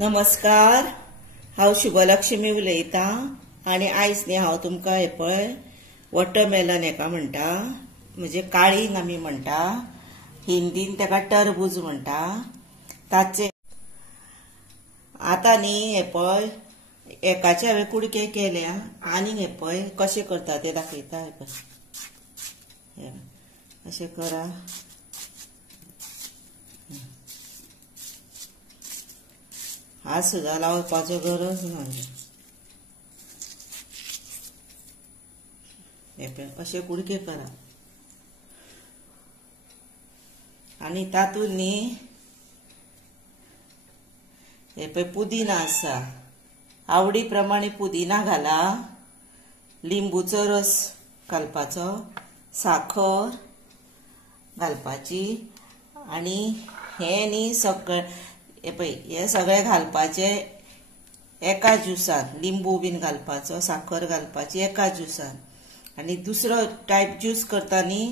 नमस्कार, हांव शुभलक्ष्मी उलयतां आनी आयज न्ही हांव तुमकां हे पळय वॉटरमेलन हेका म्हणटा, म्हणजे काळींग आमी म्हणटा, हिंदीन तेका टरबूज म्हणटा, ताचे आतां न्ही हे पळय एकाचे हांवें कुडके केल्या आनी हे पळय कशें करता ते दाखयता. हे पळय अशें करा. हात सुद्दां लावपाचो गरज ना. हे पळय अशें कुडके करा आनी तातूंत न्ही हे पळय पुदिना आसा, आवडी प्रमाणे पुदिना घाला, लिंबूचो रस घालपाचो, साखर घालपाची आनी हे न्ही सगळे हे पळय हे सगळे घालपाचे एका ज्युसान. लिंबू बीन घालपाचो, साखर घालपाची एका ज्युसान. आनी दुसरो टायप ज्यूस करता न्ही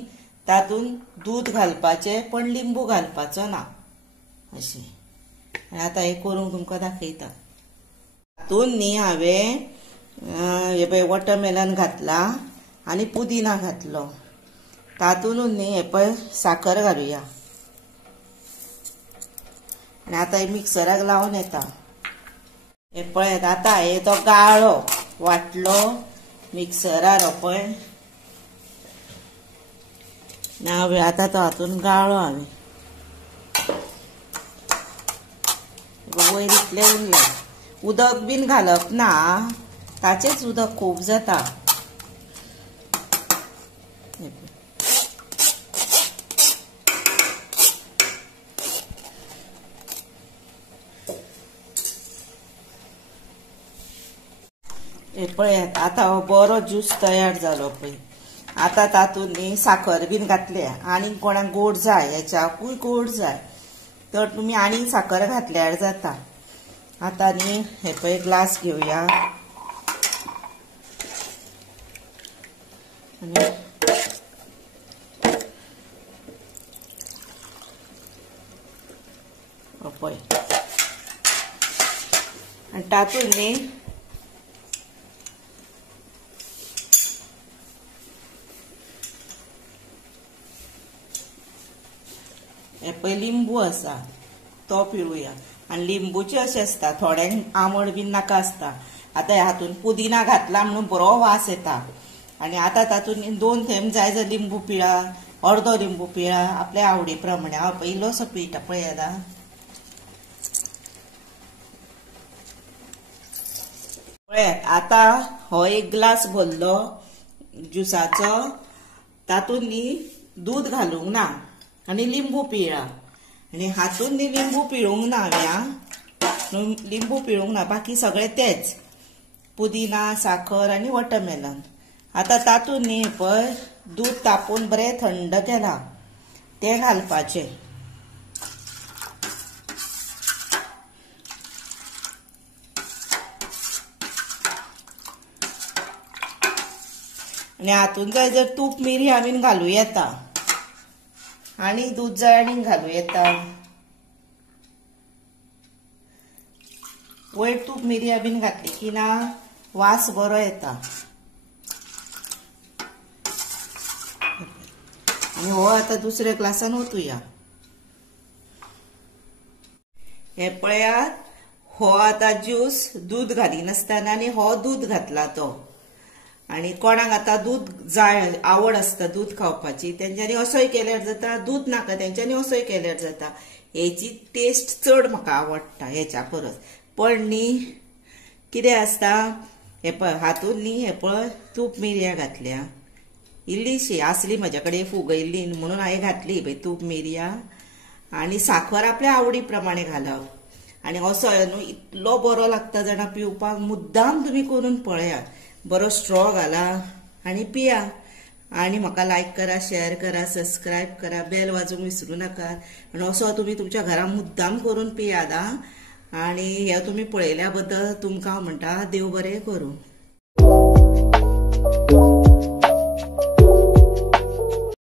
तातूंत दूध घालपाचे पण लिंबू घालपाचो ना अशें. आनी आतां हे करून तुमकां दाखयता. तातूंत न्ही हांवें हे पळय वॉटरमेलन घातला आनी पुदिना घातलो. तातूंत न्ही हे पळय साखर घालुया आनी आतां हे मिक्सराक लावन येता. हे पळयात आतां हे तो गाळो वाटलो मिक्सरार हो पळय. हांवें आतां तो हातूंत गाळो हांवें वयर इतलें उरलें. उदक बीन घालप ना, ताचेंच उदक खूब जाता. हे पळयात आतां हो बरो ज्यूस तयार जालो पळय. आतां तातूंत न्ही साखर बीन घातल्या आनी कोणाक गोड जाय, हेच्याकूय गोड जाय तर तुमी आनी साखर घातल्यार जाता. आतां न्ही हे पळय ग्लास घेवया आनी हो पळय आनी तातूंत न्ही हे पळय लिंबू आसा तो पिळुया. आनी लिंबूचे अशें आसता थोड्यांक आंबट बीन नाका आसता. आतां ह्या हातूंत पुदिना घातला म्हणून बरो वास येता. आनी आतां तातूंत 2 थेंब जाय जर लिंबू पिळा, अर्दो लिंबू पिळा, आपल्या आवडी प्रमाणे. हांव पळय इल्लोसो पिळटा पळयात. पळयात आतां हो एक ग्लास भरलो ज्युसाचो. तातूंत न्ही दूध घालूंक ना आनी लिंबू पिळा. आनी हातूंत न्ही लिंबू पिळूंक ना हांवें, लिंबू पिळूंक ना, बाकी सगळें तेच पुदिना, साखर आनी वॉटरमेलन. आतां तातूंत न्ही पळय दूध तापोवन बरें थंड केलां तें घालपाचें. आनी हातूंत जाय जर तूप मिरयां बीन घालूं येता आनी दूध जाय आनी घालूं येता. वयर तूप मिरयां बीन घातली की ना वास बरो येता. आनी हो आतां दुसऱ्या ग्लासान ओतुया. हे पळयात हो आतां ज्यूस दूध घालिनासतना आनी हो दूध घातला तो. आनी कोणाक आतां दूध जाय, आवड आसता दूध खावपाची, तेंच्यांनी असोय केल्यार जाता. दूध नाका तेंच्यांनी असोय केल्यार जाता. हेची टेस्ट चड म्हाका आवडटा हेच्या परस. पण न्ही कितें आसता हे पळय हातूंत न्ही हे पळय तूप मिरयां घातल्या, इल्लीशी आसली म्हाजे कडेन फुगयल्ली म्हणून हांवें घातली पळय तूप मिरयां. आनी साखर आपल्या आवडी प्रमाणे घालप. आनी असो न्हू इतलो बरो लागता जाणा पिवपाक. मुद्दाम तुमी करून पळयात. बरो स्ट्रॉ घाला आनी पिया. आनी म्हाका लायक करा, शेअर करा, सबस्क्रायब करा, बेल वाजोवंक विसरूं नाका. आनी असो तुमी तुमच्या घरांत मुद्दाम करून पियात. आनी हे तुमी पळयल्या बद्दल तुमकां हांव म्हणटा देव बरें करूं.